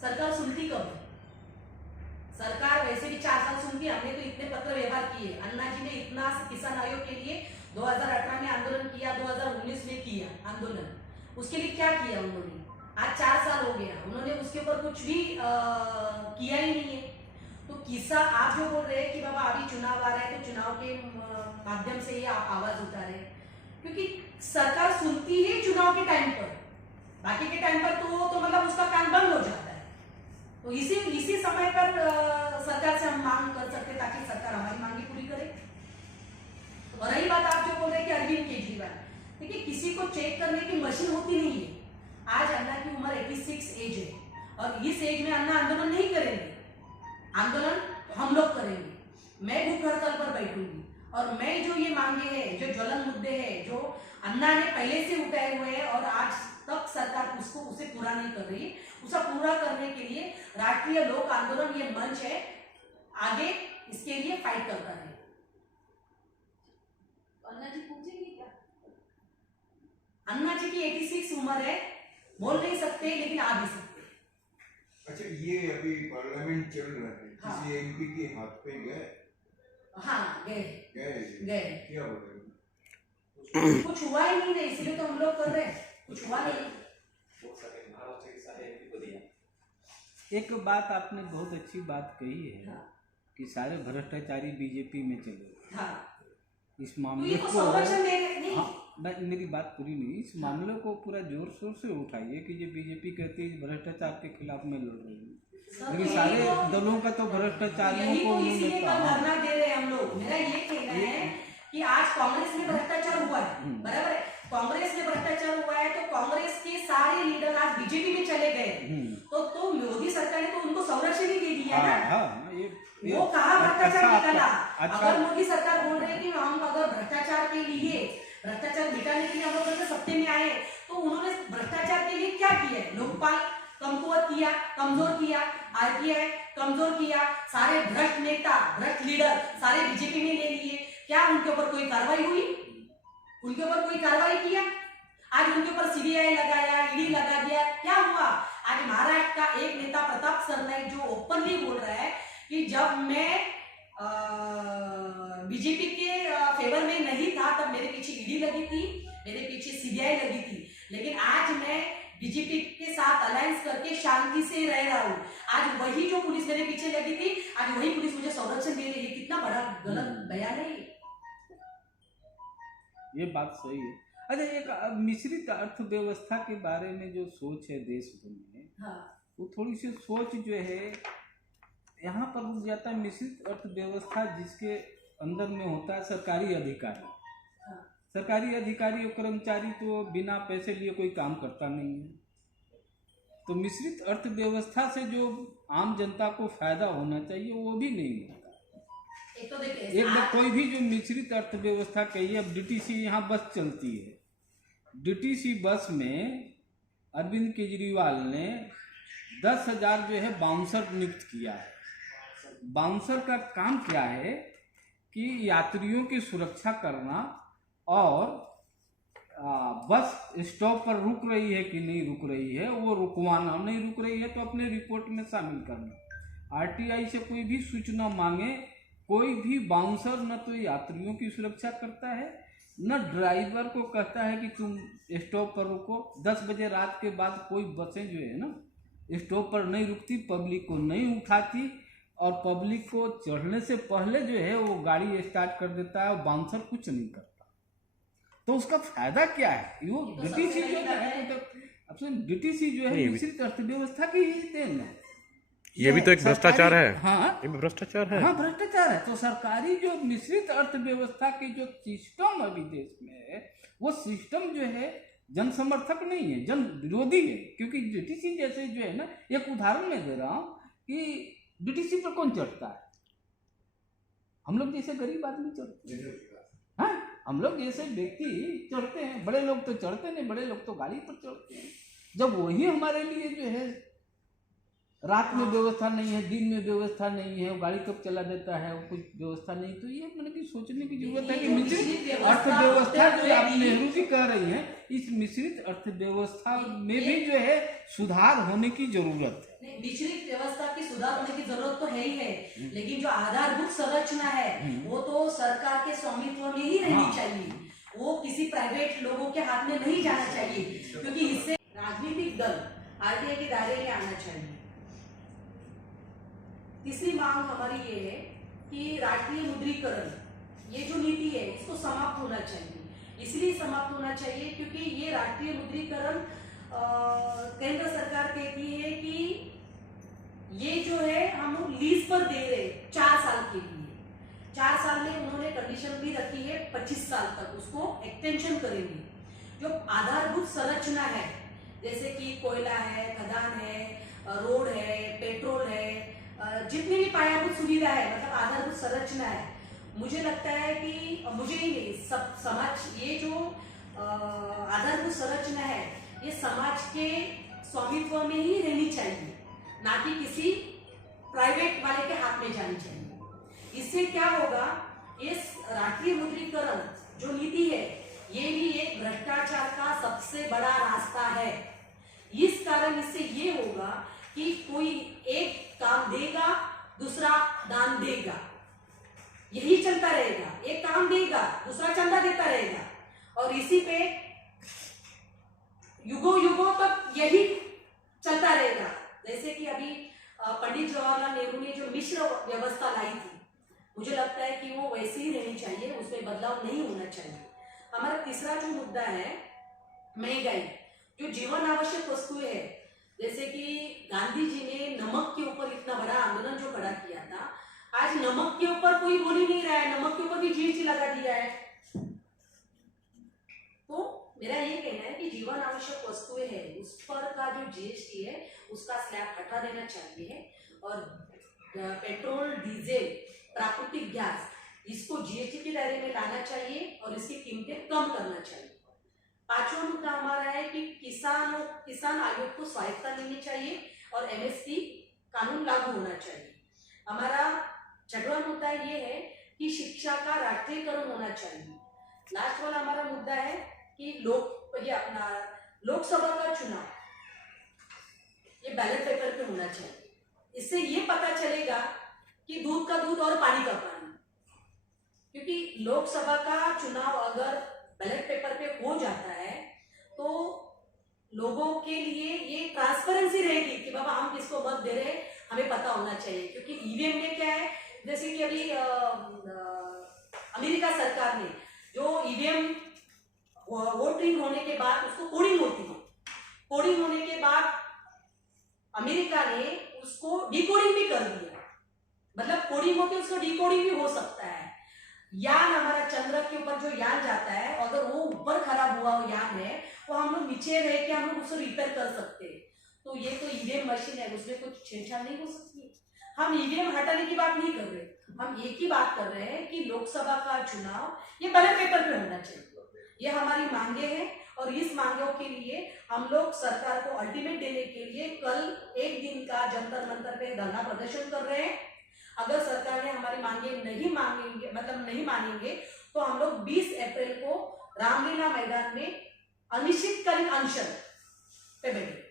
सरकार सुनती कब है? सरकार वैसे भी 4 साल सुनती है। हमने तो इतने पत्र व्यवहार किए, अन्ना जी ने इतना किसान आयोग के लिए 2018 में आंदोलन किया, 2019 में किया आंदोलन, उसके लिए क्या किया उन्होंने? आज 4 साल हो गया, उन्होंने उसके ऊपर कुछ भी किया ही नहीं है। तो किस्सा आप जो बोल रहे हैं कि बाबा अभी चुनाव आ रहा है तो चुनाव के माध्यम से ही आप आवाज उठा रहे हैं, क्योंकि सरकार सुनती है चुनाव के टाइम पर, बाकी के टाइम पर तो मतलब उसका काम बंद हो जाता है। तो इसी समय पर सरकार से हम मांग कर सकते ताकि सरकार हमारी मांगी पूरी करे। और रही बात आप जो बोल रहे हैं कि अरविंद केजरीवाल, देखिए किसी को चेक करने की मशीन होती नहीं है। आज अन्ना की उम्र 86 एज है और इस एज में अन्ना आंदोलन नहीं करेंगे, आंदोलन हम लोग करेंगे। मैं भूख हड़ताल पर बैठूंगी और मैं जो ये मांगे हैं, जो ज्वलन मुद्दे हैं, जो अन्ना ने पहले से उठाए हुए हैं और आज तक सरकार उसे पूरा नहीं कर रही है, उसे पूरा करने के लिए राष्ट्रीय लोक आंदोलन ये मंच है, आगे इसके लिए फाइट करता है। अन्ना जी पूछेंगे क्या? अन्ना जी की 86 उम्र है, बोल नहीं सकते लेकिन आ भी सकते। अच्छा, ये अभी पार्लियामेंट चल रहा है, हाँ। किसी एमपी के हाथ पे गए? हाँ गए। क्या बोल रहे? कुछ हुआ ही नहीं, इसीलिए तो हम लोग कर रहे हैं, कुछ हुआ नहीं। एक बात आपने बहुत अच्छी बात कही है। हाँ। कि सारे भ्रष्टाचारी बीजेपी में चले। हाँ। इस मामले को हाँ, मेरी बात पूरी नहीं, इस मामले को पूरा जोर शोर से उठाइए कि जो बीजेपी कहती है भ्रष्टाचार के खिलाफ मैं लड़ रही हूँ, लेकिन सारे दलों का तो भ्रष्टाचारियों को उन्होंने धरना दे रहे हैं हम लोग। मेरा ये कहना है कि आज कांग्रेस में भ्रष्टाचार हुआ है, बराबर है, कांग्रेस में भ्रष्टाचार हुआ है तो कांग्रेस के सारे लीडर आज बीजेपी में चले गए, तो मोदी सरकार ने तो उनको संरक्षण ही दे दिया ना। वो कहा भ्रष्टाचार निकाला। अगर मोदी सरकार बोल रहे कि हम अगर भ्रष्टाचार के लिए, भ्रष्टाचार मिटाने के लिए हम लोग सत्ते में आए, तो उन्होंने भ्रष्टाचार के लिए क्या किया? लोकपाल कमकुवत किया, कमजोर किया, आरटीआई कमजोर किया, सारे भ्रष्ट नेता, भ्रष्ट लीडर सारे बीजेपी में ले लिए। क्या उनके ऊपर कोई कार्रवाई हुई? उनके ऊपर कोई कार्रवाई किया? आज उनके ऊपर सीबीआई लगाया, ईडी लगा दिया, क्या हुआ? आज महाराष्ट्र का एक नेता प्रताप सरनाईक जो ओपनली बोल रहा है कि जब मैं बीजेपी के फेवर में नहीं था तब मेरे पीछे ईडी लगी थी, मेरे पीछे सीबीआई लगी थी, लेकिन आज मैं बीजेपी के साथ अलायंस करके शांति से रह रहा हूँ। आज वही जो पुलिस मेरे पीछे लगी थी, आज वही पुलिस मुझे संरक्षण दे रही है। कितना बड़ा गलत बयान है ये बात सही है। अच्छा, एक मिश्रित अर्थव्यवस्था के बारे में जो सोच है देश भर में, हाँ। वो थोड़ी सी सोच जो है यहाँ पर रुक जाता है। मिश्रित अर्थव्यवस्था जिसके अंदर में होता है सरकारी अधिकारी, हाँ। सरकारी अधिकारी और कर्मचारी तो बिना पैसे लिए कोई काम करता नहीं है, तो मिश्रित अर्थव्यवस्था से जो आम जनता को फायदा होना चाहिए वो भी नहीं होता। एक कोई भी जो मिश्रित अर्थव्यवस्था कही, अब डीटीसी यहाँ बस चलती है, डीटीसी बस में अरविंद केजरीवाल ने 10,000 जो है बाउंसर नियुक्त किया है। बाउंसर का काम क्या है कि यात्रियों की सुरक्षा करना और बस स्टॉप पर रुक रही है कि नहीं रुक रही है वो रुकवाना, नहीं रुक रही है तो अपने रिपोर्ट में शामिल करना। आरटीआई से कोई भी सूचना मांगे, कोई भी बाउंसर न तो यात्रियों की सुरक्षा करता है न ड्राइवर को कहता है कि तुम स्टॉप पर रुको। 10 बजे रात के बाद कोई बसें जो है ना स्टॉप पर नहीं रुकती, पब्लिक को नहीं उठाती और पब्लिक को चढ़ने से पहले जो है वो गाड़ी स्टार्ट कर देता है और बाउंसर कुछ नहीं करता। तो उसका फायदा क्या है? वो डीटीसी जो है, डीटीसी जो है मिश्रित अर्थव्यवस्था की ही देन है। ये भी तो एक भ्रष्टाचार है। हाँ, ये भी भ्रष्टाचार है। हाँ, भ्रष्टाचार है। तो सरकारी जो मिश्रित अर्थव्यवस्था की जो सिस्टम अभी देश में है, वो सिस्टम जो है जन समर्थक नहीं है, जन विरोधी है। क्योंकि डीटीसी जैसे जो है ना, एक उदाहरण मैं दे रहा हूँ कि डीटीसी पर कौन चढ़ता है? हम लोग जैसे गरीब आदमी चढ़ते हैं, हाँ, हम लोग जैसे व्यक्ति चढ़ते हैं। बड़े लोग तो चढ़ते नहीं, बड़े लोग तो गाड़ी पर चढ़ते हैं। जब वही हमारे लिए जो है रात में व्यवस्था नहीं है, दिन में व्यवस्था नहीं है, वो गाड़ी कब चला देता है, वो कुछ व्यवस्था नहीं, तो ये मतलब कि सोचने की जरूरत है कि मिश्रित अर्थव्यवस्था जो आप नेहरू जी कह रही हैं, इस मिश्रित अर्थव्यवस्था में भी जो है सुधार होने की जरूरत है। मिश्रित व्यवस्था की सुधार होने की जरूरत तो है ही है, लेकिन जो आधारभूत संरचना है वो तो सरकार के स्वामित्व में ही रहनी चाहिए, वो किसी प्राइवेट लोगों के हाथ में नहीं जाना चाहिए, क्योंकि इससे राजनीतिक दल आरटीआई के दायरे में आना चाहिए। तीसरी मांग हमारी ये है कि राष्ट्रीय मुद्रीकरण, ये जो नीति है इसको समाप्त होना चाहिए। इसलिए समाप्त होना चाहिए क्योंकि ये राष्ट्रीय मुद्रीकरण केंद्र सरकार कहती है कि ये जो है हम लोग लीज पर दे रहे 4 साल के लिए। 4 साल में उन्होंने कंडीशन भी रखी है 25 साल तक उसको एक्सटेंशन करेंगे। जो आधारभूत संरचना है जैसे कि कोयला है, खदान है, रोड है, पेट्रोल है, जितनी भी पायाभूत सुविधा है, मतलब आधारभूत संरचना है, मुझे लगता है कि मुझे ही नहीं सब समाज, ये जो आधारभूत संरचना है ये समाज के स्वामित्व में ही रहनी चाहिए, ना कि किसी प्राइवेट वाले के हाथ में जानी चाहिए। इससे क्या होगा, ये राष्ट्रीय मुद्रीकरण जो नीति है ये भी एक भ्रष्टाचार का सबसे बड़ा रास्ता है। इस कारण इससे ये होगा कि कोई एक काम देगा दूसरा दान देगा, यही चलता रहेगा। एक काम देगा दूसरा चंदा देता रहेगा और इसी पे युगों युगों तक यही चलता रहेगा। जैसे कि अभी पंडित जवाहरलाल नेहरू ने जो मिश्र व्यवस्था लाई थी, मुझे लगता है कि वो वैसे ही रहनी चाहिए, उसमें बदलाव नहीं होना चाहिए। हमारा तीसरा जो मुद्दा है महंगाई, जो जीवन आवश्यक वस्तुएं है, जैसे कि गांधी जी ने नमक के ऊपर इतना बड़ा आंदोलन जो खड़ा किया था, आज नमक के ऊपर कोई बोल ही नहीं रहा है, नमक के ऊपर भी जीएसटी लगा दिया है। तो मेरा ये कहना है कि जीवन आवश्यक वस्तुएं है उस पर का जो जीएसटी है उसका स्लैब हटा देना चाहिए और पेट्रोल, डीजल, प्राकृतिक गैस इसको जीएसटी के दायरे में लाना चाहिए और इसकी कीमतें कम करना चाहिए। पांचवा मुद्दा हमारा है कि किसान आयोग को स्वायत्तता मिलनी चाहिए और एमएसपी कानून लागू होना चाहिए। हमारा छठवां मुद्दा ये है कि शिक्षा का राष्ट्रीयकरण होना चाहिए। लास्ट वाला हमारा मुद्दा है कि लोकसभा का चुनाव ये बैलेट पेपर पे होना चाहिए। इससे ये पता चलेगा कि दूध का दूध और पानी का पानी, क्योंकि लोकसभा का चुनाव अगर बैलेट पेपर पे हो जाता है तो लोगों के लिए ये ट्रांसपेरेंसी रहेगी कि बाबा हम किसको मत दे रहे हैं, हमें पता होना चाहिए। क्योंकि ईवीएम में क्या है, जैसे कि अभी अमेरिका सरकार ने जो ईवीएम वोटिंग होने के बाद उसको कोडिंग होती है, कोडिंग होने के बाद अमेरिका ने उसको डिकोडिंग भी कर दिया, मतलब कोडिंग होती है उसको डिकोडिंग भी हो सकता है। यान हमारा चंद्र के ऊपर जो यान जाता है, अगर वो ऊपर खराब हुआ हो यान है, तो हम लोग नीचे रह के हम लोग उसको रिपेयर कर सकते हैं। तो ये तो ईवीएम मशीन है, उसमें कुछ छेड़छाड़ नहीं हो सकती। हम ईवीएम हटाने की बात नहीं कर रहे, हम एक ही बात कर रहे हैं कि लोकसभा का चुनाव ये बैलेट पेपर पे होना चाहिए। ये हमारी मांगे हैं और इस मांगों के लिए हम लोग सरकार को अल्टीमेट देने के लिए कल एक दिन का जंतर मंतर पे धरना प्रदर्शन कर रहे हैं। अगर सरकार ने हमारी मांगे नहीं मानेंगे तो हम लोग 20 अप्रैल को रामलीला मैदान में अनिश्चितकालीन अनशन पे बैठेंगे।